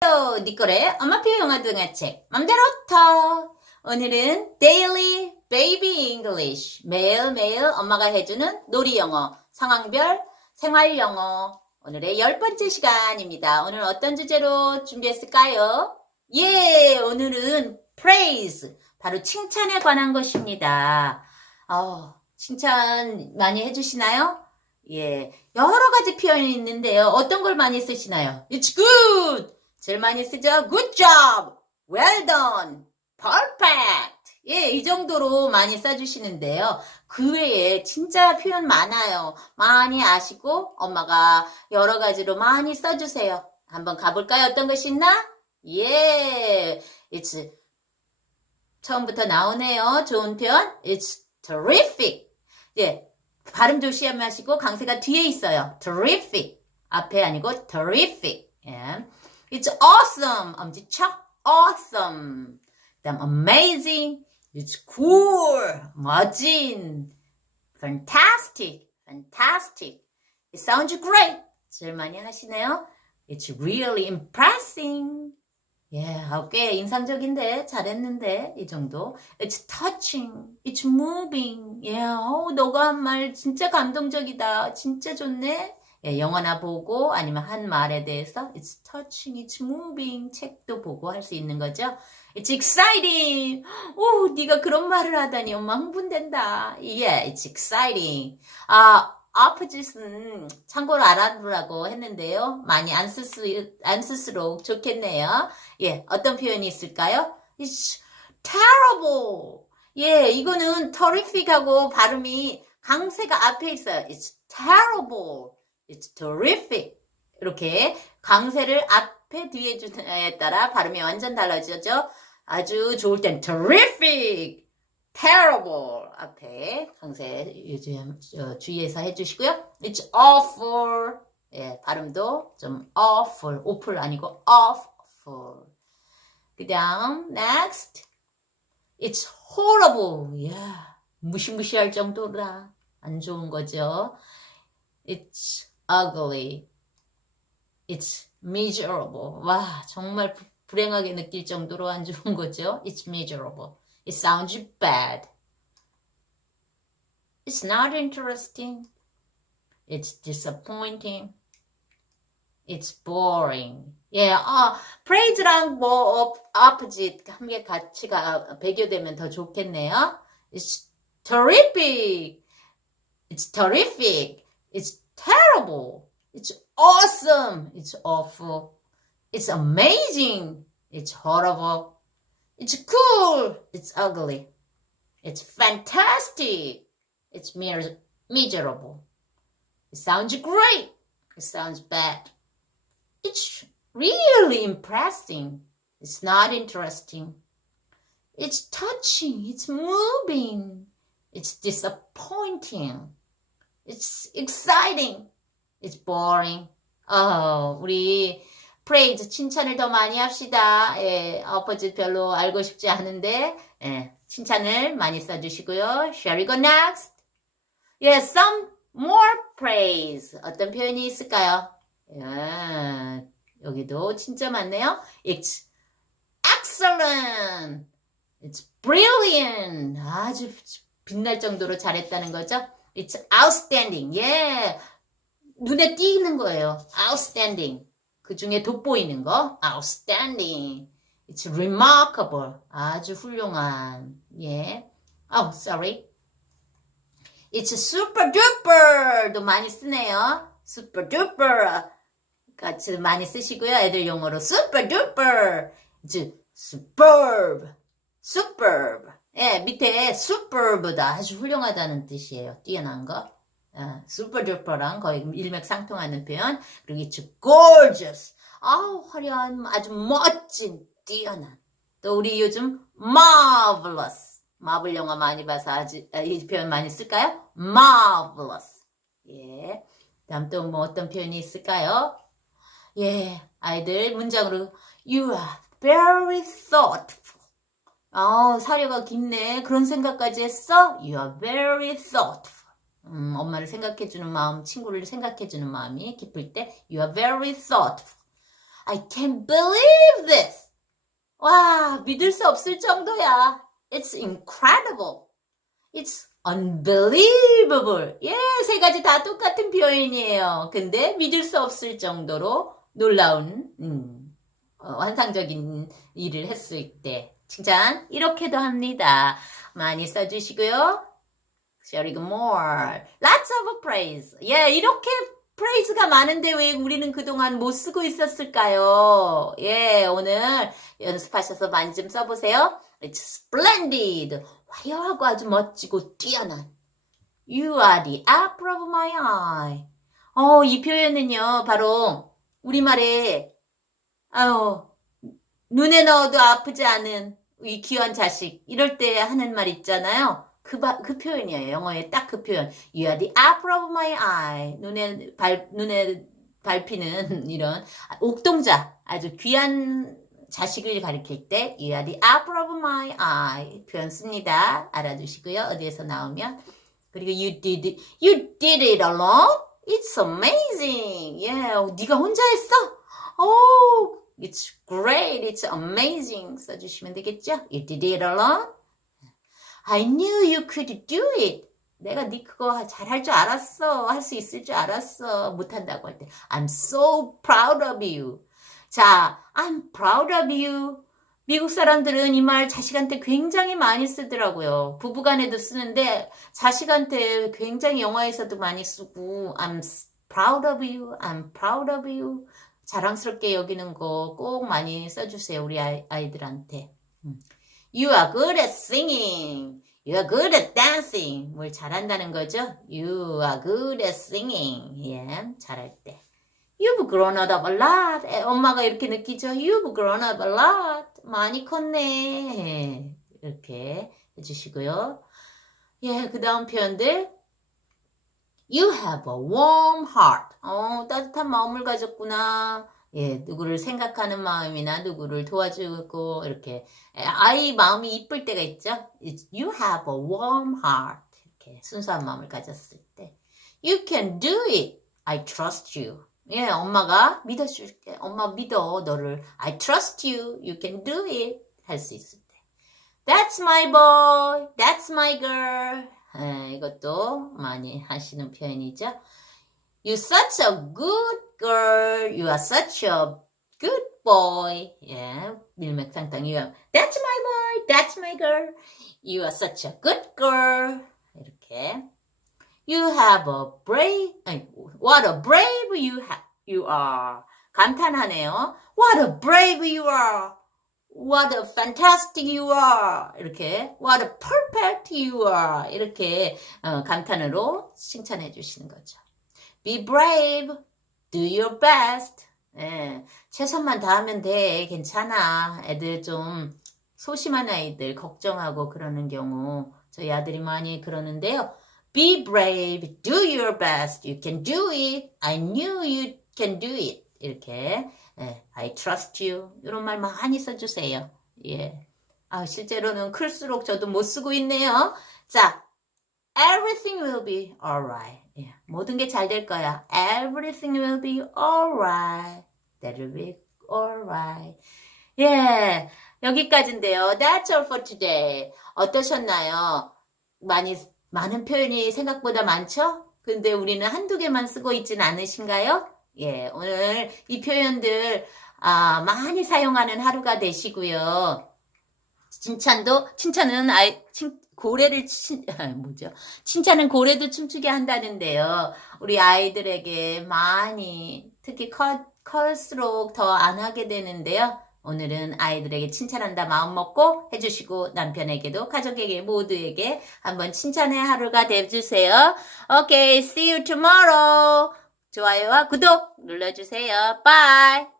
안녕하세요. 니꺼의 엄마표 영어 동화책 맘대로 터 오늘은 Daily Baby English 매일매일 엄마가 해주는 놀이 영어 상황별 생활 영어 오늘의 열 번째 시간입니다. 오늘 어떤 주제로 준비했을까요? 예, 오늘은 praise 바로 칭찬에 관한 것입니다. 어, 칭찬 많이 해주시나요? 예, 여러 가지 표현이 있는데요. 어떤 걸 많이 쓰시나요? It's good! 제일 많이 쓰죠? Good job! Well done! Perfect! 예, 이 정도로 많이 써주시는데요. 그 외에 진짜 표현 많아요. 많이 아시고 엄마가 여러 가지로 많이 써주세요. 한번 가볼까요? 어떤 것이 있나? 예, it's 처음부터 나오네요. 좋은 표현. It's terrific. 예, 발음 조심하시고 강세가 뒤에 있어요. terrific. 앞에 아니고 terrific. 예. It's awesome. 엄지척 awesome. 그다음 amazing. It's cool. 멋진. fantastic. fantastic. It sounds great. 제일 많이 하시네요. It's really impressing. 예, 아, 꽤 인상적인데 잘했는데 이 정도. It's touching, it's moving. 예, 어, 너가 한 말 진짜 감동적이다. 진짜 좋네. 예, 영화나 보고 아니면 한 말에 대해서 it's touching, it's moving 책도 보고 할 수 있는 거죠. It's exciting. 오, 네가 그런 말을 하다니 엄마 흥분된다. 예, it's exciting. 아, opposite은 참고로 알아두라고 했는데요. 많이 안 쓸수 안 쓸수록 좋겠네요. 예, 어떤 표현이 있을까요? It's terrible. 예, 이거는 terrific하고 발음이 강세가 앞에 있어요. It's terrible. It's terrific. 이렇게 강세를 앞에 뒤에 주에 따라 발음이 완전 달라지죠. 아주 좋을 땐 terrific. terrible 앞에 강세 요즘 어, 주의해서 해주시고요. It's awful. 예, 발음도 좀 awful, awful 아니고 awful. 그다음 next. It's horrible. 야, 무시무시할 정도라 안 좋은 거죠. It's ugly. It's miserable. 와, 정말 부- 불행하게 느낄 정도로 안 좋은 거죠. It's miserable. It sounds bad. It's not interesting. It's disappointing. It's boring. 예, 아, praise랑 뭐, opposite 함께 같이 가, 배교되면 더 좋겠네요. It's terrific. It's terrific. It's terrible. It's awesome. It's awful. It's amazing. It's horrible. It's cool. It's ugly. It's fantastic. It's mere miserable. It sounds great. It sounds bad. It's really impressing. It's not interesting. It's touching. It's moving. It's disappointing. It's exciting. It's boring. 어, 우리 praise 칭찬을 더 많이 합시다. 예, opposite 별로 알고 싶지 않은데 예, 칭찬을 많이 써주시고요. Shall we go next? Yes, some more praise. 어떤 표현이 있을까요? 예, 여기도 진짜 많네요. It's excellent. It's brilliant. 아주 빛날 정도로 잘했다는 거죠. It's outstanding. 예. 눈에 띄는 거예요. outstanding. 그 중에 돋보이는 거. outstanding. It's remarkable. 아주 훌륭한. 예. Oh, sorry. It's super duper도 많이 쓰네요. super duper. 같이 많이 쓰시고요. 애들 용어로 super duper. It's superb. superb. 예, 밑에 superb보다 아주 훌륭하다는 뜻이에요. 뛰어난 거. 아, super duper랑 거의 일맥상통하는 표현. 그리고 it's gorgeous. 아우, 화려한, 아주 멋진, 뛰어난. 또 우리 요즘 marvelous. 마블 영화 많이 봐서 아주, 아, 이 표현 많이 쓸까요? marvelous. 예. 다음 또 뭐 어떤 표현이 있을까요? 예, 아이들 문장으로 You are very thoughtful. 아, 사료가 깊네. 그런 생각까지 했어? You are very thoughtful. 음, 엄마를 생각해주는 마음, 친구를 생각해주는 마음이 깊을 때 You are very thoughtful. I can't believe this. 와, 믿을 수 없을 정도야. It's incredible. It's unbelievable. 예, 세 가지 다 똑같은 표현이에요. 근데 믿을 수 없을 정도로 놀라운, 음, 어, 환상적인 일을 했을 때. 칭찬, 이렇게도 합니다. 많이 써주시고요. Sharing more. Lots of praise. 예, 이렇게 프레이즈가 많은데 왜 우리는 그동안 못 쓰고 있었을까요? 예, 오늘 연습하셔서 많이 좀 써보세요. It's splendid. 화려하고 아주 멋지고 뛰어난. You are the apple of my eye. 어, 이 표현은요, 바로 우리말에, 아유, 눈에 넣어도 아프지 않은 이 귀한 자식. 이럴 때 하는 말 있잖아요. 그, 바, 그 표현이에요. 영어에 딱 그 표현. You are the apple of my eye. 눈에, 발, 눈에 밟히는 이런 옥동자. 아주 귀한 자식을 가리킬 때 You are the apple of my eye. 표현 씁니다. 알아두시고요. 어디에서 나오면. 그리고 you did it, you did it alone? It's amazing. Yeah. 네가 혼자 했어? Oh, it's great. It's amazing. 써주시면 되겠죠? You did it alone? I knew you could do it. 내가 네 그거 잘할 줄 알았어. 할 수 있을 줄 알았어. 못한다고 할 때. I'm so proud of you. 자, I'm proud of you. 미국 사람들은 이 말 자식한테 굉장히 많이 쓰더라고요. 부부간에도 쓰는데 자식한테 굉장히 영화에서도 많이 쓰고 I'm proud of you. I'm proud of you. 자랑스럽게 여기는 거 꼭 많이 써주세요. 우리 아이, 아이들한테. 음. You are good at singing. You are good at dancing. 뭘 잘한다는 거죠? You are good at singing. 예, 잘할 때. You've grown up a lot. 에, 엄마가 이렇게 느끼죠? You've grown up a lot. 많이 컸네. 예, 이렇게 해주시고요. 예, 그 다음 표현들. You have a warm heart. 어, 따뜻한 마음을 가졌구나. 예, 누구를 생각하는 마음이나 누구를 도와주고 이렇게 에, 아이 마음이 이쁠 때가 있죠. You have a warm heart. 이렇게 순수한 마음을 가졌을 때. You can do it. I trust you. 예, 엄마가 믿어줄게. 엄마 믿어 너를. I trust you. You can do it. 할 수 있을 때. That's my boy. That's my girl. 예, 이것도 많이 하시는 표현이죠. You're such a good girl. You are such a good boy. 예, 밀맥상탕 you That's my boy. That's my girl. You are such a good girl. 이렇게. You have a brave, 아니, what a brave you have, you are. 감탄하네요. What a brave you are. What a fantastic you are. 이렇게. What a perfect you are. 이렇게 어, 감탄으로 칭찬해 주시는 거죠. Be brave. Do your best. 예, 최선만 다하면 돼. 괜찮아. 애들 좀 소심한 아이들 걱정하고 그러는 경우 저희 아들이 많이 그러는데요. Be brave. Do your best. You can do it. I knew you can do it. 이렇게 예, I trust you. 이런 말 많이 써주세요. 예. 아, 실제로는 클수록 저도 못 쓰고 있네요. 자, everything will be alright. 예, 모든 게 잘 될 거야. Everything will be alright. That'll be alright. 예, 여기까지인데요. That's all for today. 어떠셨나요? 많이, 많은 표현이 생각보다 많죠? 근데 우리는 한두 개만 쓰고 있진 않으신가요? 예, 오늘 이 표현들, 아, 많이 사용하는 하루가 되시고요. 칭찬도, 칭찬은 아이, 칭, 고래를 친, 아, 뭐죠? 칭찬은 고래도 춤추게 한다는데요. 우리 아이들에게 많이, 특히 커, 클수록 더 안 하게 되는데요. 오늘은 아이들에게 칭찬한다 마음 먹고 해주시고 남편에게도 가족에게 모두에게 한번 칭찬의 하루가 되주세요. 오케이, see you tomorrow. 좋아요와 구독 눌러주세요. Bye.